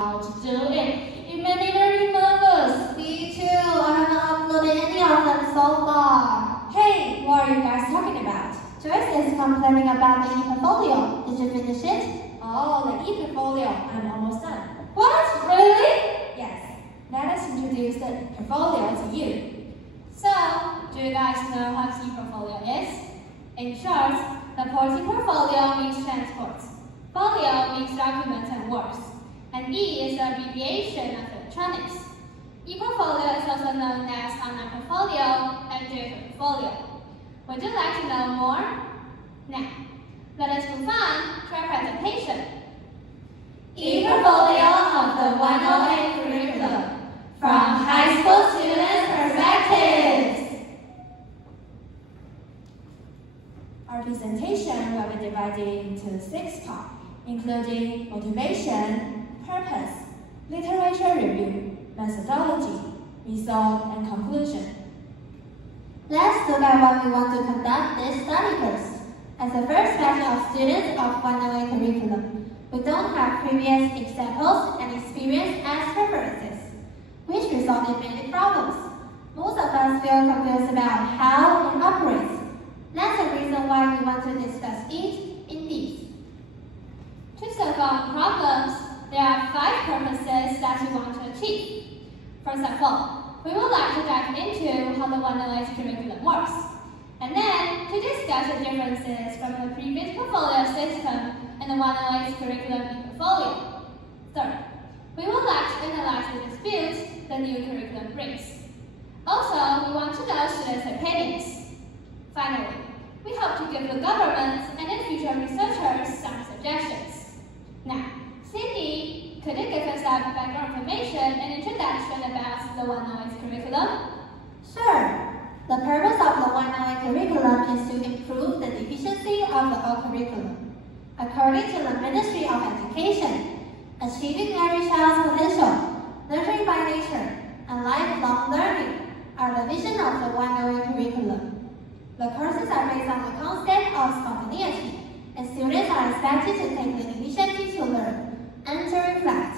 how to do it. You may be very nervous. Me too. I haven't uploaded any of them so far. Hey, what are you guys talking about? Joyce is complaining about the e-portfolio. Did you finish it? Oh, the e-portfolio. I'm almost done. What? Really? Yes. Let us introduce the portfolio to you. So, do you guys know what e-portfolio is? In short, the portfolio means transport. Folio means documents and works. And E is the abbreviation of electronics. E-portfolio is also known as online portfolio and digital portfolio. Would you like to know more? Now, let us move on to our presentation. E-portfolio of the 108 curriculum from high school students' perspectives. Our presentation will be divided into 6 parts, including motivation, purpose, literature review, methodology, result, and conclusion. Let's look at what we want to conduct this study first. As the first batch of students of 108 curriculum, we don't have previous examples and experience as references, which result in many problems. Most of us feel confused about how it operates. That's the reason why we want to discuss it in these. To solve our problems, there are 5 purposes that we want to achieve. First of all, we would like to dive into how the 108 curriculum works, and then to discuss the differences from the previous portfolio system and the 108 curriculum e-portfolio. Third, we would like to analyze the disputes the new curriculum brings. Also, we want to know students' opinions. Finally, we hope to give the government and the future researchers some suggestions. Now, Cindy, could you give us some background information and introduction about the 108 curriculum? Sure. The purpose of the 108 curriculum is to improve the efficiency of the old curriculum. According to the Ministry of Education, achieving every child's potential, nurturing by nature, and lifelong learning are the vision of the 108 curriculum. The courses are based on the concept of spontaneity, and students are expected to take the initiative to learn and to reflect.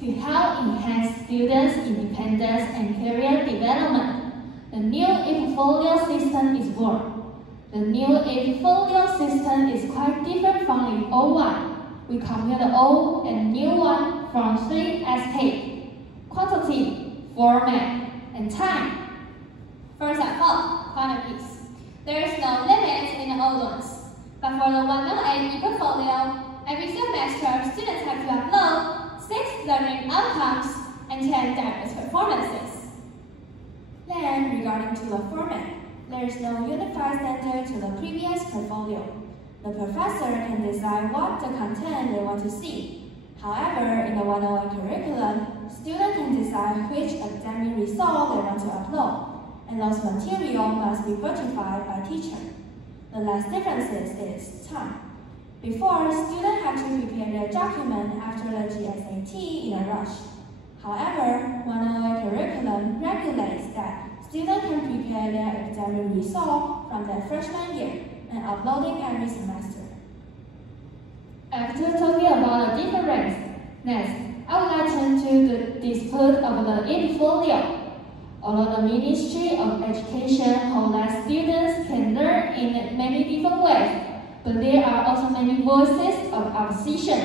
To help enhance students' independence and career development, the new e-portfolio system is born. The new e-portfolio system is quite different from the old one. We compare the old and new one from 3 aspects: quantity, format, and time. First of all, quantities. There is no limit in the old ones. But for the 108 e-portfolio, every semester, students have to upload 6 learning outcomes and 10 diverse performances. Then, regarding to the format, there is no unified standard to the previous portfolio. The professor can decide what the content they want to see. However, in the 108 curriculum, students can decide which academic result they want to upload, and those materials must be verified by teacher. The last difference is time. Before, students had to prepare their document after the GSAT in a rush. However, 108 curriculum regulates that students can prepare their academic result from their freshman year and uploading every semester. After talking about the difference, next, I would like to turn to the dispute of the e-portfolio. Although the Ministry of Education holds that students can learn in many different ways, but there are also many voices of opposition,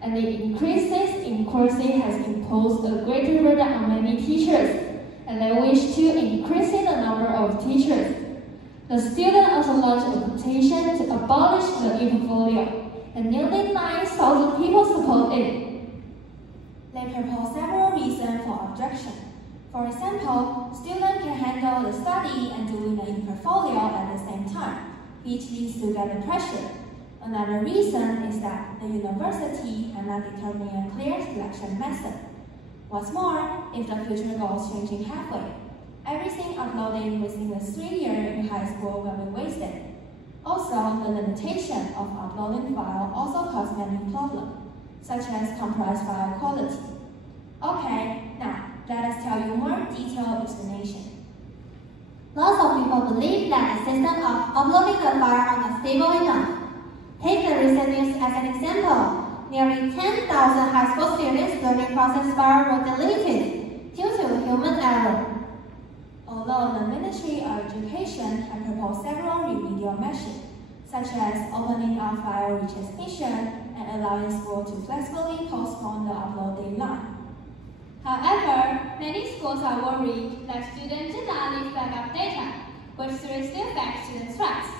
and the increases in courses has imposed a greater burden on many teachers, and they wish to increase the number of teachers. The students also launched a petition to abolish the e-portfolio, and nearly 9,000 people support it. They propose several reasons for objection. For example, students can handle the study and doing the e-portfolio at the same time, which leads to greater pressure. Another reason is that the university cannot determine a clear selection method. What's more, if the future goals changing halfway, everything uploading within the 3 years in high school will be wasted. Also, the limitation of uploading file also causes many problems, such as compressed file quality. Okay, now let us tell you more detailed explanation. Lots of people believe that the system of uploading the file are not stable enough. Take the recent news as an example. nearly 10,000 high school students' learning process files were deleted due to human error. Although the Ministry of Education had proposed several remedial measures, such as opening up file retransmission and allowing schools to flexibly postpone the upload deadline. However, many schools are worried that students do not leave backup data, which risks to affect students' rights.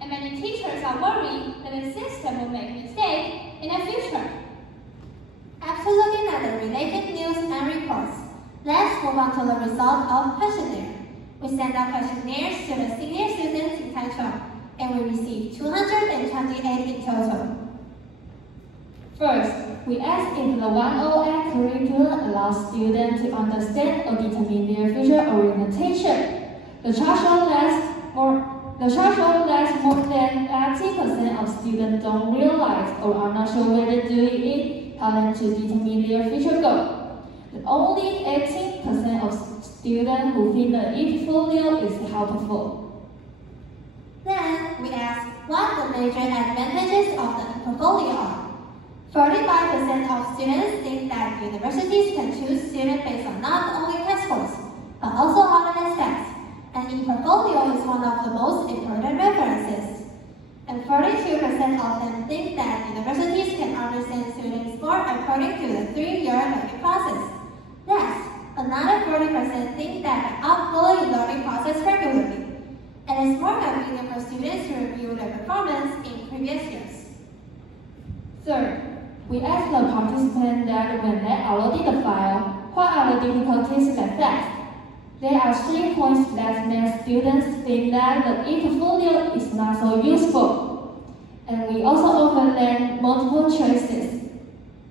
And many teachers are worried that the system will make mistakes in the future. After looking at the related news and reports, let's move on to the result of questionnaire. We sent out questionnaires to the senior students in Taichung, and we received 228 in total. First, we asked if the 108 curriculum allows students to understand or determine their future orientation. The chart shows that more than 80% of students don't realize or are not sure whether doing it helps them to determine their future goal. But only 18% of students who think the e-portfolio is helpful. Then, we asked what the major advantages of the e-portfolio are. 45% of students think that universities can choose students based on not only test scores, but also other aspects, and e-portfolio is one of the most important references. And 42% of them think that universities can understand students more according to the 3-year learning process. Next, another 40% think that uploading learning process regularly, and it's more convenient for students to review their performance in previous years. Third, we asked the participants that when they uploaded the file, what are the difficulties they faced? There are 3 points that make students think that the e-portfolio is not so useful. And we also offer them multiple choices.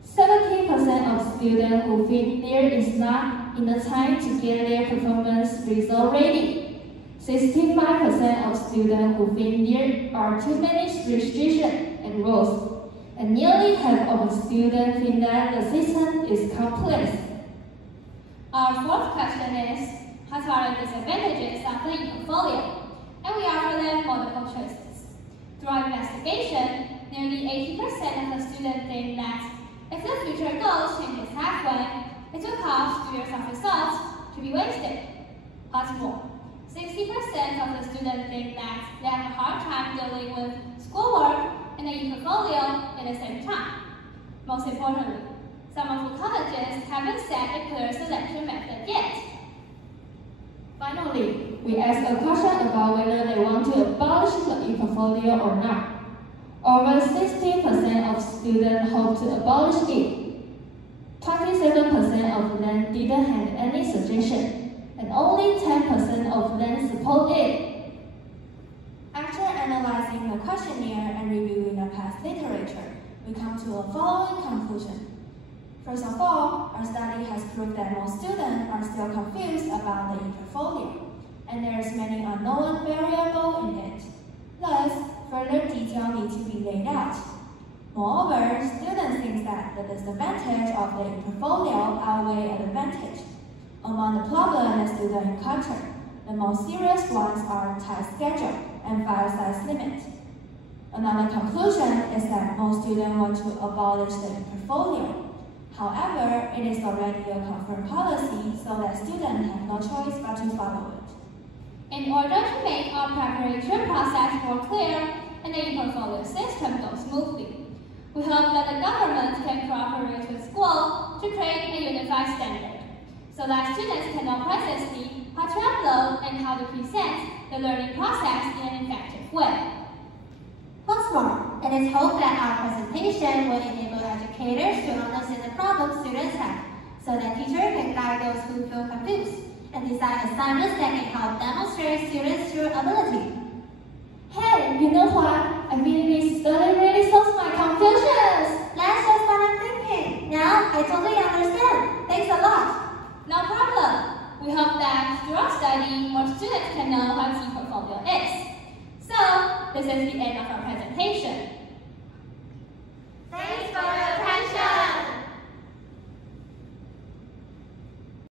70% of students who think there is not enough time to get their performance result ready. 65% of students who think there are too many restrictions and rules. And nearly half of students think that the system is complex. Our fourth question is, what are the disadvantages of the e-portfolio? And we offer them multiple choices. Through our investigation, nearly 80% of the students think that if the future goal changes halfway, it will cause 2 years of results to be wasted. What's more, 60% of the students think that they have a hard time dealing with schoolwork and the e-portfolio at the same time. Most importantly, some of the colleges haven't set a clear selection method yet. Finally, we asked a question about whether they want to abolish the e-portfolio or not. Over 60% of students hope to abolish it. 27% of them didn't have any suggestion, and only 10% of them support it. After analyzing the questionnaire and reviewing the past literature, we come to the following conclusion. First of all, our study has proved that most students are still confused about the e-portfolio, and there is many unknown variables in it. Thus, further detail needs to be laid out. Moreover, students think that the disadvantage of the e-portfolio outweigh an advantage. Among the problems that students encounter, the most serious ones are tight schedule and file size limit. Another conclusion is that most students want to abolish the e-portfolio. However, it is already a confirmed policy, so that students have no choice but to follow it. In order to make our preparation process more clear and the e-portfolio system go smoothly, we hope that the government can cooperate with schools to create a unified standard, so that students can know precisely how to upload and how to present the learning process in an effective way. What's more, it is hoped that our presentation will enable educators to understand the problems students have, so that teachers can guide those who feel confused and design assignments that can help demonstrate students' true ability. Hey, you know what? I mean, this study really solves my confusions. That's just what I'm thinking. Now, I totally understand. Thanks a lot. No problem. We hope that through our study, more students can know what e-portfolio is. So, this is the end of our presentation. Thanks for